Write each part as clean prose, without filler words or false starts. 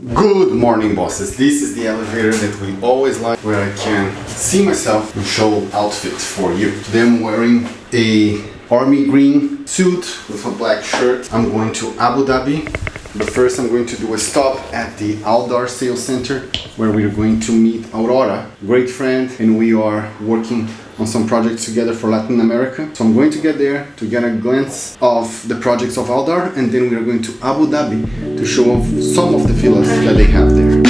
Good morning, bosses. This is the elevator that we always like, where I can see myself and show outfit for you. Today I'm wearing a army green suit with a black shirt. I'm going to Abu Dhabi, but first I'm going to do a stop at the Aldar sales center, where we're going to meet Aurora, great friend, and we are working on some projects together for Latin America. So I'm going to get there to get a glance of the projects of Aldar, and then we are going to Abu Dhabi to show off some of the villas that they have there.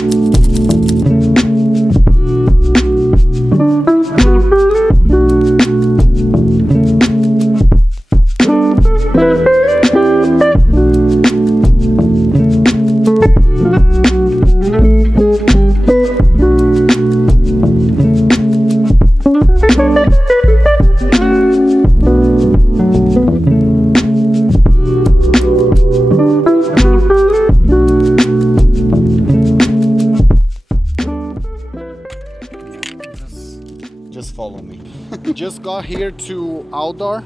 Just follow me. We just got here to Aldar,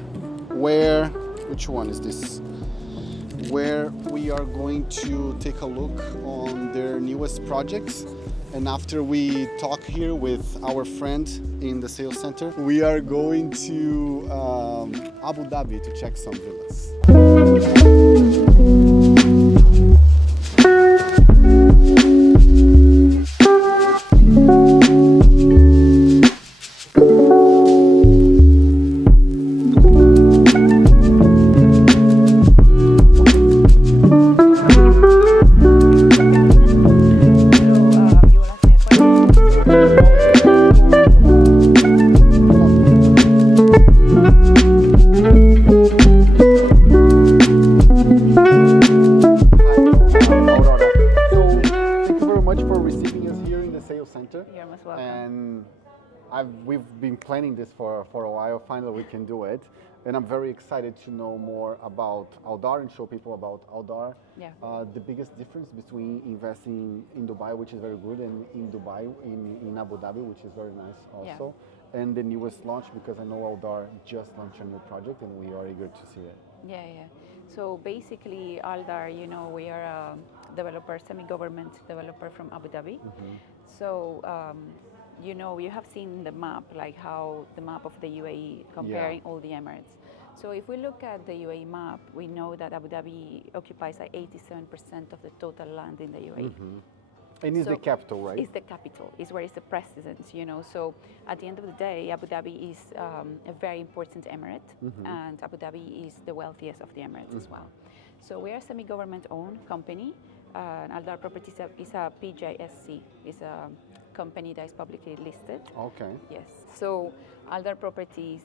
which one is this? Where we are going to take a look on their newest projects. And after we talk here with our friend in the sales center, we are going to Abu Dhabi to check some villas. You're most welcome. And we've been planning this for a while. Finally, we can do it. And I'm very excited to know more about Aldar and show people about Aldar. Yeah. The biggest difference between investing in Dubai, which is very good, and in Dubai, in Abu Dhabi, which is very nice also. Yeah. And the newest launch, because I know Aldar just launched a new project and we are eager to see it. Yeah. So basically, Aldar, we are a developer, semi-government developer from Abu Dhabi. Mm-hmm. So, you have seen the map, like how the map of the UAE comparing all the Emirates. So if we look at the UAE map, we know that Abu Dhabi occupies like 87% of the total land in the UAE. Mm-hmm. And it's the capital, right? It's the capital. It's where it's the president, So at the end of the day, Abu Dhabi is a very important emirate, mm-hmm. and Abu Dhabi is the wealthiest of the emirates, mm-hmm. as well. So we are a semi-government owned company. Aldar Properties is a PJSC, is a company that is publicly listed. Okay. Yes. So Aldar Properties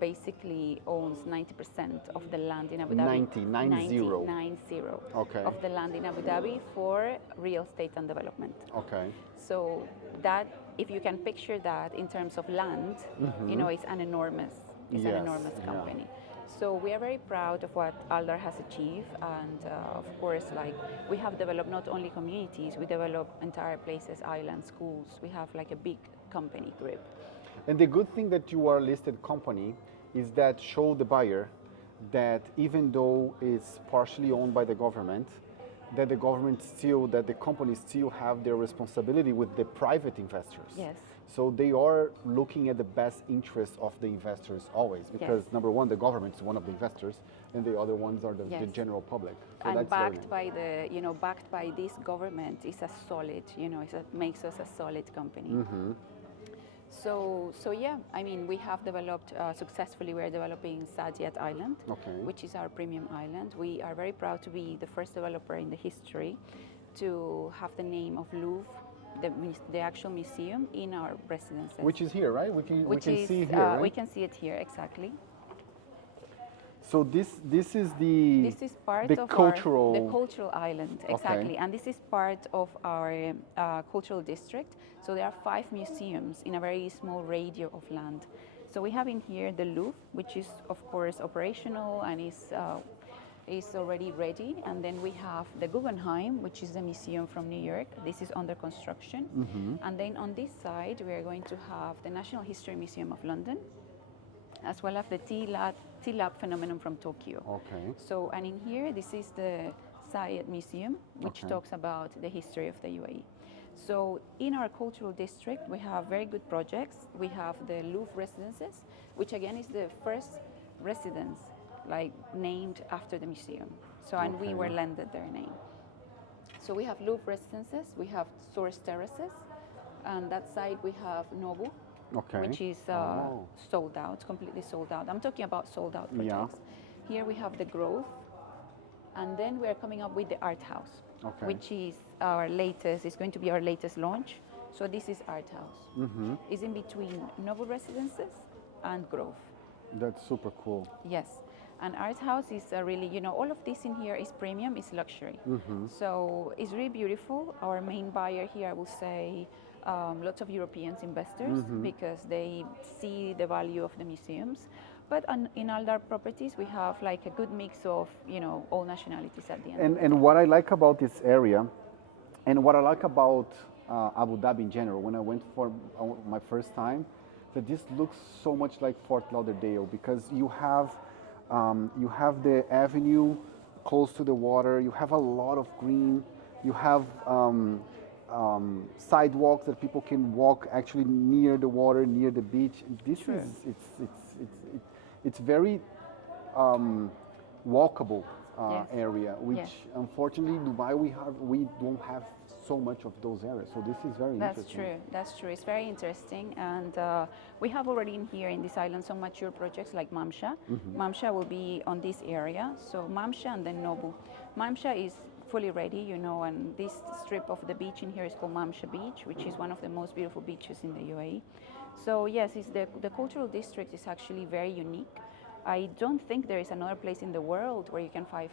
basically owns 90% of the land in Abu Dhabi. 90. Okay. Of the land in Abu Dhabi for real estate and development. Okay. So that, if you can picture that in terms of land, mm-hmm. It's an enormous company. Yeah. So we are very proud of what Aldar has achieved, and of course, we have developed not only communities, we develop entire places, islands, schools. We have a big company group. And the good thing that you are a listed company is that show the buyer that even though it's partially owned by the government, that the companies still have their responsibility with the private investors. Yes. So they are looking at the best interest of the investors always, because yes. Number one, the government is one of the investors, and the other ones are the general public. So and that's backed by backed by this government is a solid, makes us a solid company. Mm-hmm. So yeah, we have developed successfully. We are developing Saadiyat Island, which is our premium island. We are very proud to be the first developer in the history to have the name of Louvre, the actual museum, in our residences. Which is here, right? We can see here, right? We can see it here, exactly. So this is the part of cultural the cultural island, exactly, and this is part of our cultural district. So there are 5 museums in a very small radius of land. So we have in here the Louvre, which is of course operational and is already ready, and then we have the Guggenheim, which is the museum from New York. This is under construction, mm-hmm. and then on this side we are going to have the National History Museum of London, as well as the T-Lab phenomenon from Tokyo. Okay. So, and in here, this is the Zayed Museum, which talks about the history of the UAE. So in our cultural district, we have very good projects. We have the Louvre Residences, which again is the first residence like named after the museum. So, and we were lended their name. So we have Louvre Residences, we have Source Terraces, and that side we have Nobu, which is sold out, completely sold out. I'm talking about sold out projects. Here we have the Grove, and then we are coming up with the Art House, which is our latest, it's going to be our latest launch. So this is Art House. It's in between Nobu Residences and Grove. That's super cool. Yes. And Art House is really, you know, all of this in here is premium, is luxury. So it's really beautiful. Our main buyer here, I will say, lots of Europeans investors because they see the value of the museums. But in Aldar properties, we have like a good mix of, you know, all nationalities at the end. And what I like about this area, and what I like about Abu Dhabi in general, when I went for my first time, that this looks so much like Fort Lauderdale because you have the avenue close to the water, you have a lot of green, you have sidewalks that people can walk actually near the water, near the beach. This is it's very walkable area, which unfortunately Dubai we don't have so much of those areas. So this is very interesting. That's true. It's very interesting, and we have already in here in this island some mature projects like Mamsha. Mamsha will be on this area. So Mamsha and then Nobu. Mamsha is fully ready, you know, and this strip of the beach in here is called Mamsha Beach, which is one of the most beautiful beaches in the UAE. So yes, it's the cultural district is actually very unique. I don't think there is another place in the world where you can find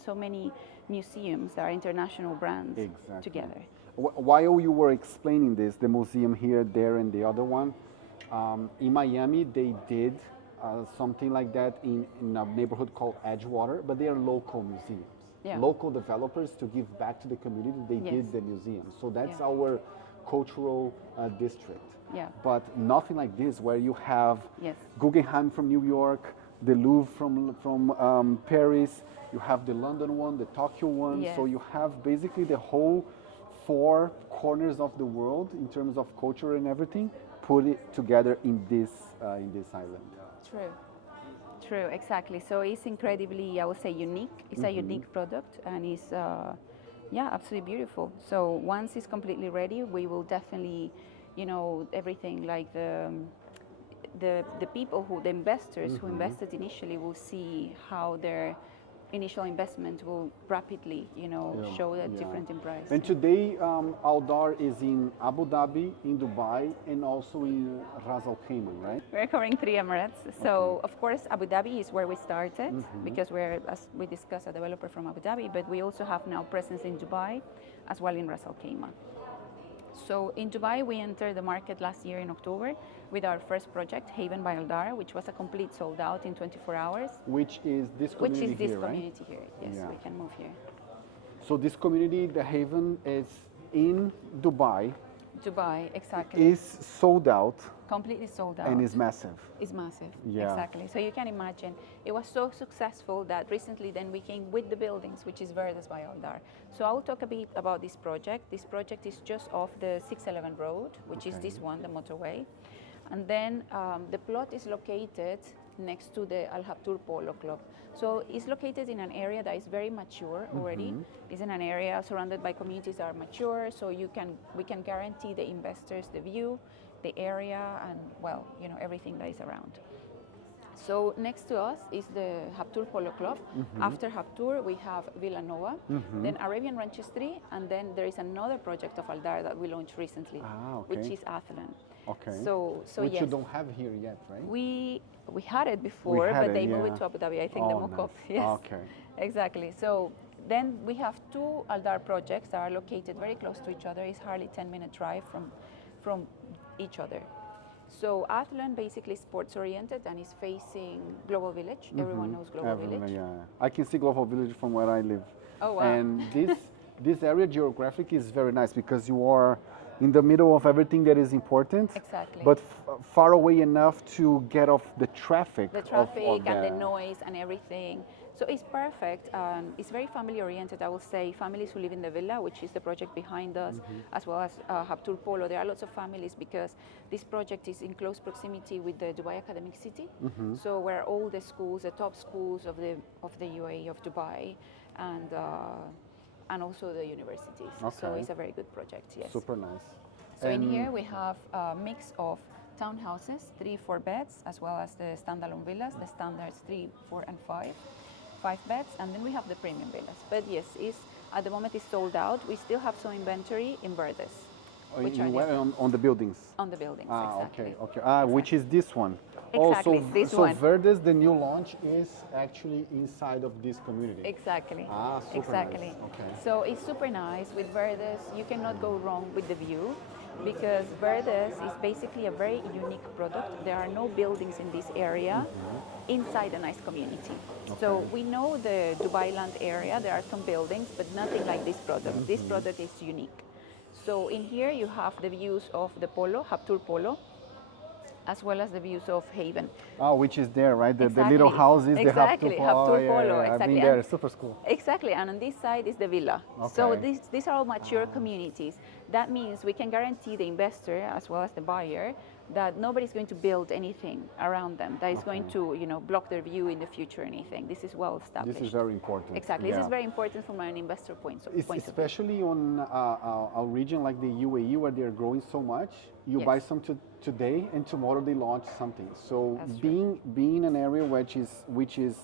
so many museums that are international brands together. While you were explaining this, the museum here, there, and the other one, in Miami they did something like that in a neighborhood called Edgewater, but they are local museums. Local developers to give back to the community. They did the museum, so that's our cultural district. But nothing like this, where you have Guggenheim from New York, the Louvre from Paris, you have the London one, the Tokyo one. So you have basically the whole four corners of the world in terms of culture and everything, put it together in this island. True, exactly. So it's incredibly, I would say, unique. It's a unique product, and it's absolutely beautiful. So once it's completely ready, we will definitely, you know, everything like the people the investors who invested initially will see how their initial investment will rapidly, you know, show a difference in price. And today, Aldar is in Abu Dhabi, in Dubai, and also in Ras Al Khaimah, right? We're covering 3 Emirates. So, of course, Abu Dhabi is where we started because we're, as we discussed, a developer from Abu Dhabi, but we also have now presence in Dubai as well in Ras Al Khaimah. So in Dubai, we entered the market last year in October with our first project, Haven by Aldar, which was a complete sold out in 24 hours. Which is this community here, right? Community here. Yes, we can move here. So this community, the Haven, is in Dubai. Dubai, exactly. Is sold out. Completely sold out. And is massive. It's massive, exactly. So you can imagine, it was so successful that recently then we came with the buildings, which is Verdes by Aldar. So I'll talk a bit about this project. This project is just off the 611 road, which is this one, the motorway. And then the plot is located next to the Al Habtoor Polo Club. So it's located in an area that is very mature already. It's in an area surrounded by communities that are mature, so we can guarantee the investors the view, the area, and well, you know, everything that is around. So next to us is the Habtoor Polo Club. After Habtoor, we have Villanova, then Arabian Ranches 3, and then there is another project of Aldar that we launched recently, which is Athlon. So which you don't have here yet, right? We had it before, but they moved it to Abu Dhabi. I think the mock-up. Yes. Exactly. So then we have 2 Aldar projects that are located very close to each other. It's hardly 10-minute drive from each other. So Athlon basically sports oriented and is facing Global Village. Everyone knows Global Village. I can see Global Village from where I live. Oh wow! And this area geographic is very nice because you are in the middle of everything that is important. Exactly. But far away enough to get off the traffic. The traffic and the noise and everything. So it's perfect. It's very family oriented. I will say families who live in the villa, which is the project behind us, as well as Habtur Polo. There are lots of families because this project is in close proximity with the Dubai Academic City. So where all the schools, the top schools of the UAE of Dubai, and also the universities. Okay. So it's a very good project. Yes. Super nice. So in here we have a mix of townhouses, 3-4 beds, as well as the standalone villas, the standards 3, 4, and 5 beds, and then we have the premium villas. But yes, at the moment it's sold out. We still have some inventory in Verdes, which are on the buildings. on the buildings. Okay. Exactly. Exactly. Which is this one. Exactly, this one. So Verdes, the new launch, is actually inside of this community. Exactly. Super exactly. nice. Okay. So it's super nice with Verdes. You cannot go wrong with the view, because Verdes is basically a very unique product. There are no buildings in this area inside a nice community. So we know the Dubai Land area, there are some buildings, but nothing like this product. This product is unique. So in here you have the views of the Polo, Habtur Polo, as well as the views of Haven. Oh, which is there, right? The Exactly. little houses, Exactly, the Habtur Polo, I've exactly. been there, And- super cool. Exactly, and on this side is the villa. So Okay. these are all mature communities. That means we can guarantee the investor as well as the buyer that nobody's going to build anything around them that is going to, block their view in the future or anything. This is well established. This is very important. Exactly. This Yeah. is very important from an investor point of view. Especially on a region like the UAE where they're growing so much. You Yes. buy some today and tomorrow they launch something. So That's true. being an area which is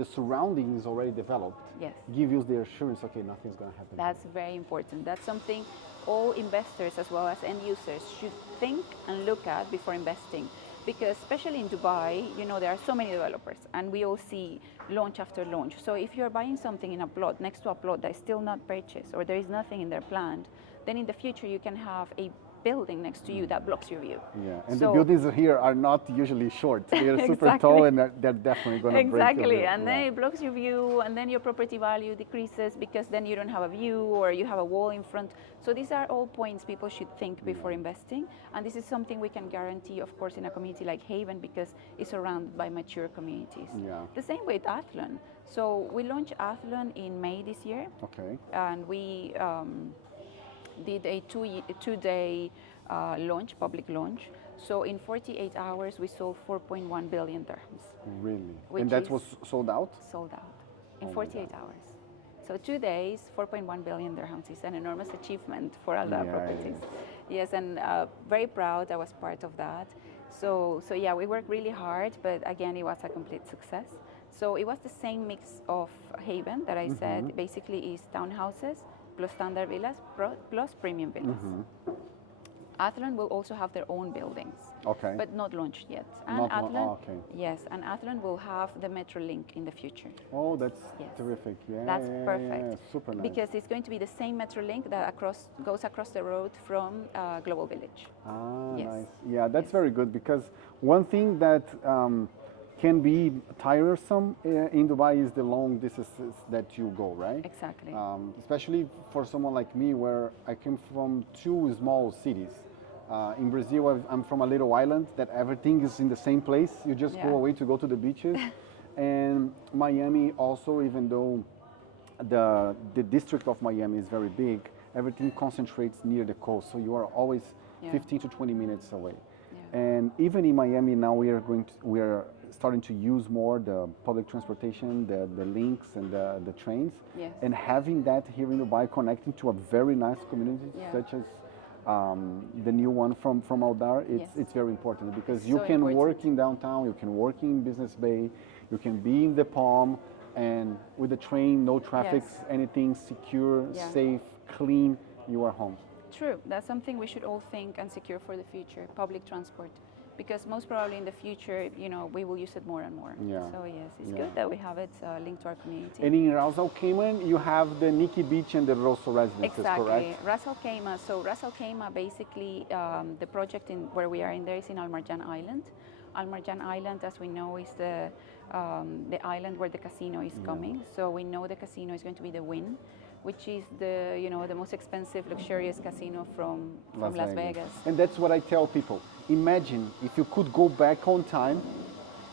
the surrounding is already developed. Yes. Give you the assurance, okay, nothing's going to happen. That's very important. That's something all investors as well as end users should think and look at before investing. Because especially in Dubai, there are so many developers and we all see launch after launch. So if you're buying something in a plot, next to a plot that is still not purchased or there is nothing in there planned, then in the future you can have a building next to you that blocks your view. Yeah, and So- the buildings here are not usually short. They're super Exactly. tall and they're definitely going to break your Exactly, view. and then Yeah. it blocks your view, and then your property value decreases because then you don't have a view or you have a wall in front. So these are all points people should think before investing, and this is something we can guarantee, of course, in a community like Haven because it's surrounded by mature communities. Yeah. The same with Athlon. So we launched Athlon in May this year, Okay. and we did a two-day launch, public launch. So in 48 hours, we sold 4.1 billion dirhams. Really? Which And that is- was sold out? Sold out in Oh my 48 hours. So 2 days, 4.1 billion dirhams is an enormous achievement for Aldar Yeah, Properties. Yes, and very proud I was part of that. So yeah, we worked really hard, but again, it was a complete success. So it was the same mix of Haven that I said, basically is townhouses plus standard villas plus premium villas. Athlon will also have their own buildings, Okay. but not launched yet. And Not Athlon, okay. yes, and Athlon will have the metro link in the future. Oh, that's Yes. terrific. Yeah, That's yeah, perfect. Yeah, super nice. Because it's going to be the same metro link that goes across the road from Global Village. Yes. Nice. Yeah, that's very good because one thing that can be tiresome in Dubai is the long distances that you go, right? Exactly. Especially for someone like me, where I came from two small cities. In Brazil, I'm from a little island that everything is in the same place. You just go Yeah. away to go to the beaches. And Miami also, even though the district of Miami is very big, everything concentrates near the coast. So you are always Yeah. 15 to 20 minutes away. Yeah. And even in Miami now, we are starting to use more the public transportation, the links and the trains. Yes. And having that here in Dubai, connecting to a very nice community Yeah. such as the new one from Aldar, Yes. it's very important because It's you so can important. work in downtown, you can work in Business Bay, you can be in the Palm, and with the train, no traffic, Yes. anything secure, Yeah. safe, clean, you are home. True. That's something we should all think and secure for the future, public transport. Because most probably in the future, we will use it more and more. Yeah. So yes, it's Yeah. good that we have it linked to our community. And in Ras Al Khaimah, you have the Nikki Beach and the Rosso residences, Exactly. correct? Ras Al Khaimah. So Ras Al Khaimah, basically, the project where we are in there is in Al Marjan Island. Al Marjan Island, as we know, is the island where the casino is coming. So we know the casino is going to be the Wynn, which is the most expensive, luxurious casino from Las Vegas. And that's what I tell people. Imagine if you could go back on time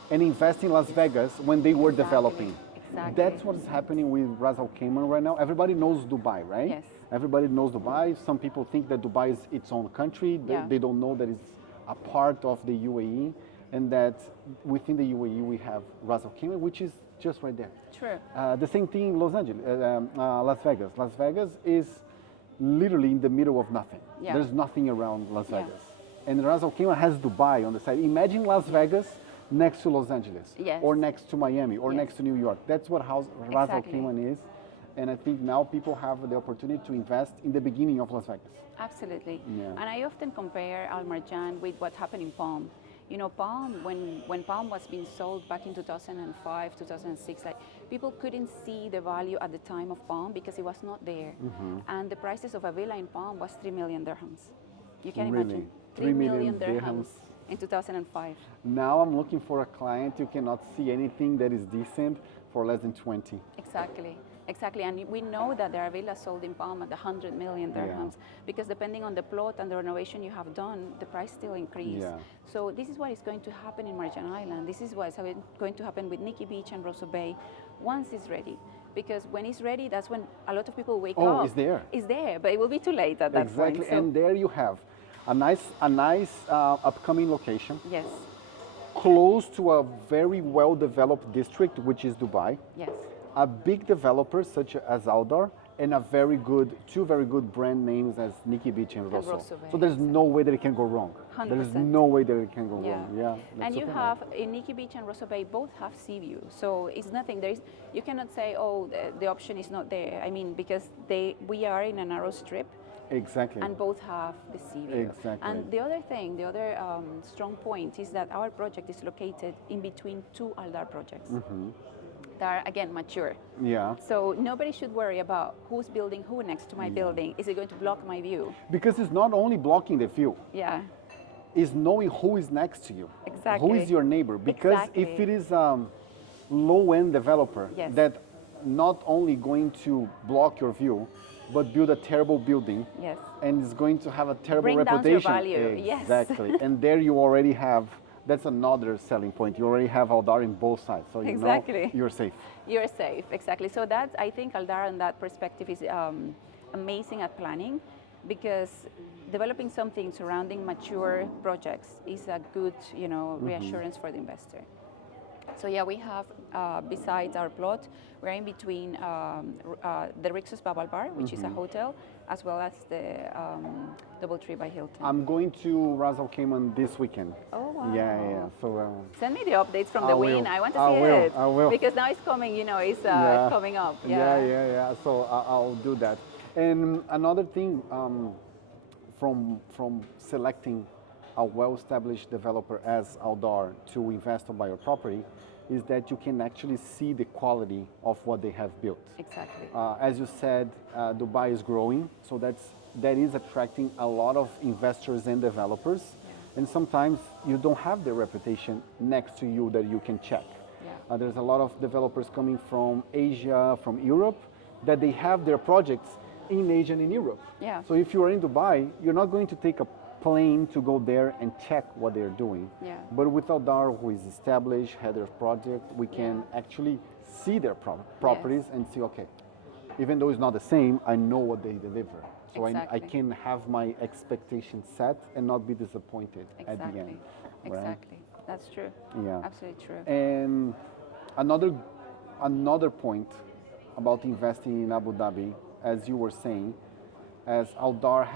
and invest in Las Vegas when they were developing. Exactly. That's what is happening with Ras Al Khaimah right now. Everybody knows Dubai, right? Yes. Everybody knows Dubai. Some people think that Dubai is its own country. Yeah. They don't know that it's a part of the UAE, and that within the UAE we have Ras Al Khaimah, which is just right there. True. The same thing in Los Angeles, Las Vegas. Las Vegas is literally in the middle of nothing. Yeah. There's nothing around Las Yeah. Vegas. And Ras Al Khaimah has Dubai on the side. Imagine Las Vegas next to Los Angeles, Yes. or next to Miami, or Yes. next to New York. That's what Ras Al Exactly. Khaimah is. And I think now people have the opportunity to invest in the beginning of Las Vegas. Absolutely. Yeah. And I often compare Al Marjan with what happened in Palm. You know, Palm, when Palm was being sold back in 2005, 2006, like people couldn't see the value at the time of Palm because it was not there. And the prices of a villa in Palm was 3 million dirhams. You can Really? imagine. 3 million dirhams in 2005. Now I'm looking for a client. You cannot see anything that is decent for less than 20. Exactly. Exactly, and we know that there are villas sold in Palm at 100 million dirhams because depending on the plot and the renovation you have done, the price still increase. Yeah. So this is what is going to happen in Marjan Island. This is what is going to happen with Nikki Beach and Rosso Bay once it's ready. Because when it's ready, that's when a lot of people wake up. Oh, it's there. It's there, but it will be too late at that Exactly, point. So, and there you have a nice upcoming location, yes, close to a very well-developed district, which is Dubai. yes, A big developer such as Aldar, and two very good brand names as Nikki Beach and Rosso. Rosso Bay, So there's no way that it can go wrong. There is 100%. no way that it can go yeah. wrong. Yeah. that's And you super have in Nikki Beach and Rosso Bay both have sea view, so it's nothing. You cannot say, oh, the option is not there. I mean, because we are in a narrow strip. Exactly. And both have the sea view. Exactly. And the other thing, the other strong point is that our project is located in between two Aldar projects that are, again, mature. Yeah. So nobody should worry about who's building who next to my building. Is it going to block my view? Because it's not only blocking the view, Yeah, it's knowing who is next to you. Exactly. Who is your neighbor? Because if Exactly. it is a low-end developer Yes. that not only going to block your view, but build a terrible building, yes. and is going to have a terrible Bring down your reputation. value, yes. Exactly. And there you already have, that's another selling point. You already have Aldar in both sides, so you Exactly. know you're safe. You're safe, exactly. So that's, I think Aldar in that perspective is amazing at planning, because developing something surrounding mature projects is a good, reassurance for the investor. So yeah, we have, besides our plot, we're in between the Rixos Babal Bar, which is a hotel, as well as the DoubleTree by Hilton. I'm going to Ras Al Khaimah this weekend. Oh, wow. Yeah. So Send me the updates from the I will. win. I want to I see will. it. I will. Because now it's coming, it's Yeah. coming up. Yeah. So I'll do that. And another thing, from selecting a well-established developer as Aldar to invest on your property, is that you can actually see the quality of what they have built. Exactly. As you said, Dubai is growing, so that is attracting a lot of investors and developers. And sometimes you don't have the reputation next to you that you can check. Yeah. There's a lot of developers coming from Asia, from Europe, that they have their projects in Asia and in Europe. Yeah. So if you are in Dubai, you're not going to take a plane to go there and check what they're doing. Yeah. But with Aldar, who is established, head of project, we can actually see their properties and see, okay, even though it's not the same, I know what they deliver. So I Exactly. can have my expectations set and not be disappointed at the end. Right? Exactly. That's true. Yeah. Absolutely true. And another point about investing in Abu Dhabi, as you were saying, as Aldar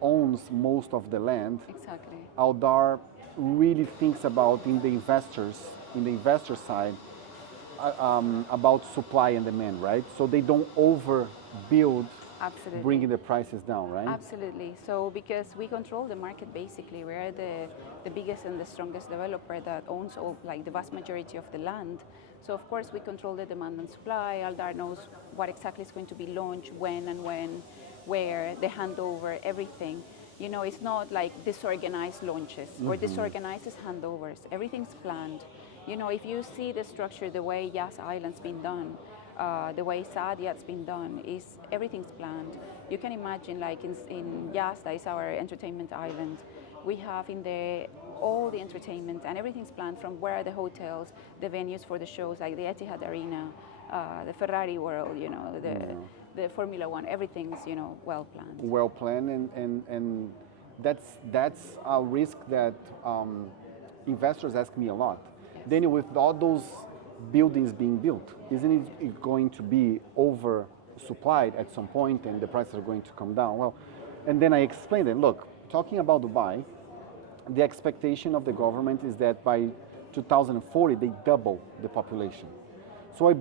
owns most of the land, Exactly. Aldar really thinks about in the investor side, about supply and demand, right? So they don't overbuild, Absolutely. bringing the prices down, right? Absolutely. So because we control the market basically, we're the biggest and the strongest developer that owns the vast majority of the land. So of course we control the demand and supply. Aldar knows what exactly is going to be launched, when, where, the handover, everything. It's not like disorganized launches or disorganized handovers. Everything's planned. If you see the structure, the way Yas Island's been done, the way Saadiat's been done, everything's planned. You can imagine, like in Yas, that is our entertainment island. We have in there all the entertainment, and everything's planned from where are the hotels, the venues for the shows, like the Etihad Arena, the Ferrari World, you know, the Formula One. Everything's, you know, well planned. Well planned, and that's a risk that investors ask me a lot. Yes. Then with all those buildings being built, isn't it going to be oversupplied at some point and the prices are going to come down? Well, and then I explained it. Look, talking about Dubai, the expectation of the government is that by 2040 they double the population. So I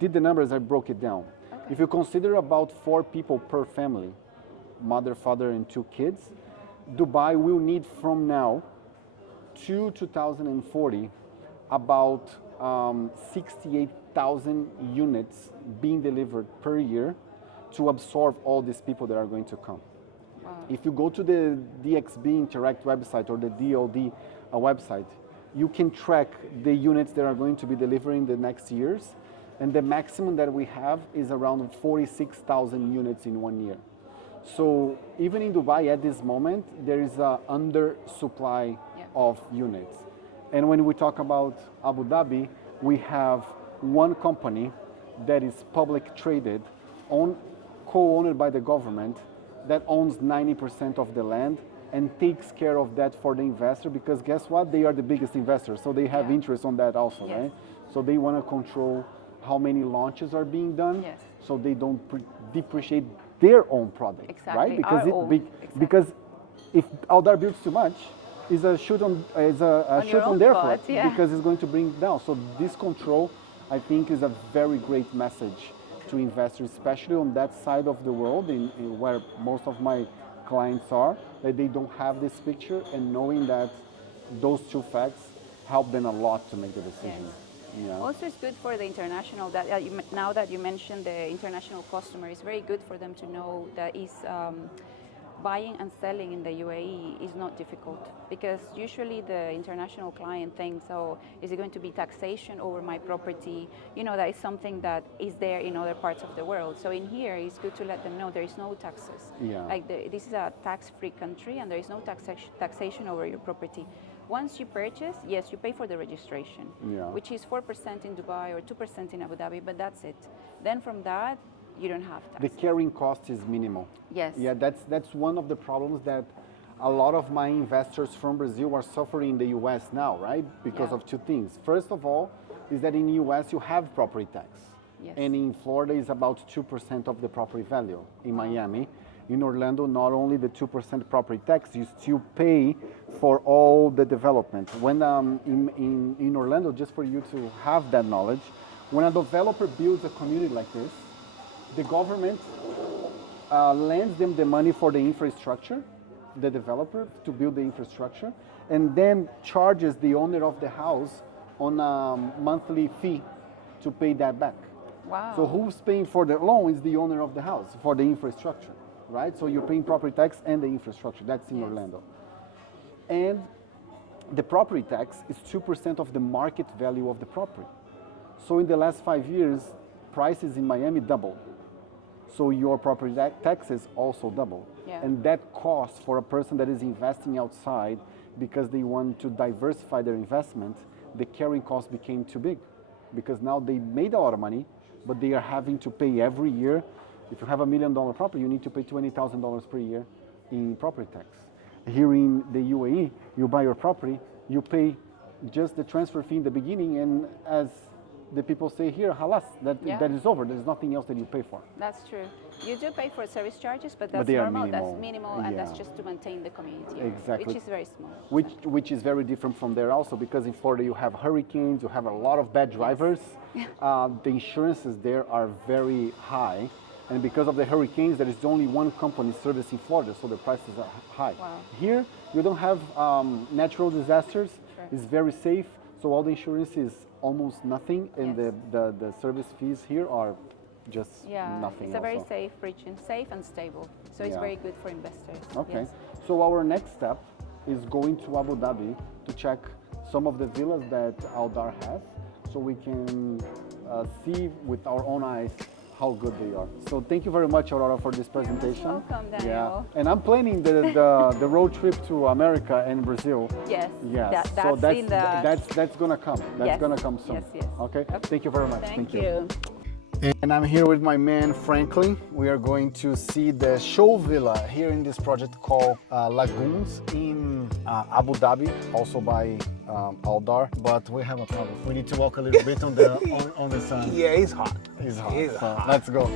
did the numbers, I broke it down. Okay. If you consider about 4 people per family, mother, father, and 2 kids, Dubai will need from now to 2040 about 68,000 units being delivered per year to absorb all these people that are going to come. Wow. If you go to the DXB Interact website or the DLD website, you can track the units that are going to be delivered in the next years, and the maximum that we have is around 46,000 units in 1 year. So even in Dubai at this moment, there is an undersupply of units. And when we talk about Abu Dhabi, we have one company that is public traded, co-owned by the government, that owns 90% of the land and takes care of that for the investor, because guess what? They are the biggest investors, so they have interest on that also, Yes. right? So they want to control how many launches are being done, Yes. so they don't depreciate their own product, Exactly, right? Because our own, exactly. because if Aldar builds too much, is a shoot on your own their foot, foot, yeah. because it's going to bring it down. So this control, I think, is a very great message to investors, especially on that side of the world, in where most of my clients are, that they don't have this picture, and knowing that those 2 facts help them a lot to make the decision. Yes. Yeah. Also, it's good for the international, that now that you mentioned the international customer, it's very good for them to know that buying and selling in the UAE is not difficult, because usually the international client thinks, oh, is it going to be taxation over my property? You know, that is something that is there in other parts of the world. So in here, it's good to let them know there is no taxes. Yeah. Like this is a tax-free country, and there is no taxation over your property. Once you purchase, yes, you pay for the registration, which is 4% in Dubai or 2% in Abu Dhabi, but that's it. Then from that, you don't have tax. The carrying cost is minimal. Yes. Yeah, that's one of the problems that a lot of my investors from Brazil are suffering in the US now, right? Because of 2 things. First of all, is that in the US you have property tax. Yes. And in Florida is about 2% of the property value. In Miami, in Orlando, not only the 2% property tax, you still pay for all the development. When in Orlando, just for you to have that knowledge, when a developer builds a community like this, the government lends them the money for the infrastructure, the developer to build the infrastructure, and then charges the owner of the house on a monthly fee to pay that back. Wow. So who's paying for the loan is the owner of the house for the infrastructure, right? So you're paying property tax and the infrastructure. That's in Orlando. And the property tax is 2% of the market value of the property. So in the last 5 years, prices in Miami doubled. So your property taxes also double. Yeah. And that cost for a person that is investing outside because they want to diversify their investment, the carrying cost became too big, because now they made a lot of money, but they are having to pay every year. If you have $1 million property, you need to pay $20,000 per year in property tax. Here in the UAE, you buy your property, you pay just the transfer fee in the beginning, and as the people say here, halas, that is over. There's nothing else that you pay for. That's true. You do pay for service charges, but that's they are normal. minimal. That's minimal, and that's just to maintain the community, Exactly. which is very small. Which is very different from there also, because in Florida you have hurricanes, you have a lot of bad drivers. The insurances there are very high, and because of the hurricanes, there is only one company servicing Florida, so the prices are high. Wow. Here, you don't have natural disasters. Sure. It's very safe, so all the insurance is almost nothing, and the service fees here are just nothing. It's a very also. safe region, safe and stable. So it's very good for investors. Okay, Yes. so our next step is going to Abu Dhabi to check some of the villas that Aldar has, so we can see with our own eyes how good they are. So thank you very much, Aurora, for this presentation. Welcome, Yeah, Daniel. and I'm planning the road trip to America and Brazil. Yes. Yes, That's so in the. that's gonna come. That's Yes, gonna come soon. yes, yes. Okay. Thank you very much. Thank you. And I'm here with my man Franklin. We are going to see the show villa here in this project called Lagoons in Abu Dhabi, also by Aldar. But we have a problem. We need to walk a little bit on the on the sun. Yeah, it's hot. It's hot. It's So hot. let's go.